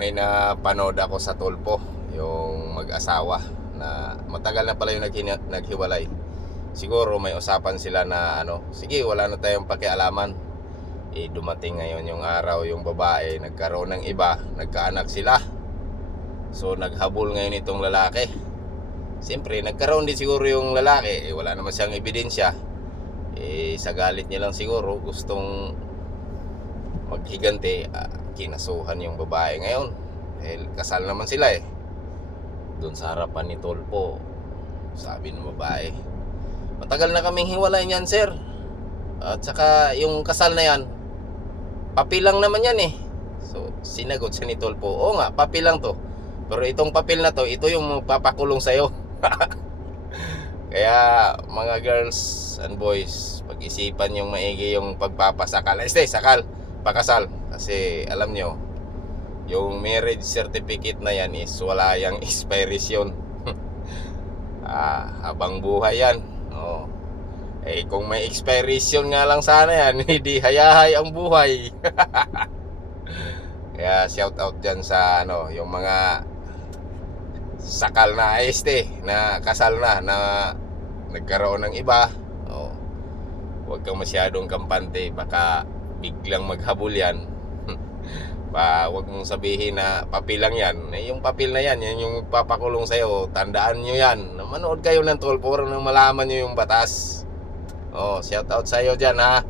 may napanood ako sa Tulpo, yung mag-asawa na matagal na pala yung naghiwalay. Siguro may usapan sila na ano, sige wala na tayong pakialaman. Dumating ngayon yung araw, yung babae nagkaroon ng iba, nagkaanak sila. So naghabol ngayon itong lalaki. Siyempre nagkaroon din siguro yung lalaki, wala naman siyang ebidensya. Sa galit niya lang siguro gustong maghiganti, kinasuhan yung babae ngayon. Kasal naman sila doon sa harapan ni Tulpo. Sabi ng babae, matagal na kaming hiwalay niyan, sir. At saka yung kasal na yan, papel lang naman yan . So sinagot siya ni Tulpo, oo nga, papel lang to. Pero itong papel na to, ito yung papakulong sa'yo. Kaya mga girls and boys, pag-isipan yung maigi yung pagpapasakal. Sakal, pakasal. Kasi alam nyo, yung marriage certificate na yan is wala yung expiration. Habang buhay yan. Kung may expiration nga lang sana yan, hindi hayahay ang buhay. Kaya shout out dyan sa yung mga sakal na na kasal na nagkaroon ng iba. Huwag kang masyadong kampante, baka biglang maghabol yan. Huwag mong sabihin na papel lang yan. Yung papel na yan, yan yung papakulong sa'yo. Tandaan nyo yan. Manood kayo ng Tulpo nang malaman nyo yung batas. Shout out sa'yo dyan, ha.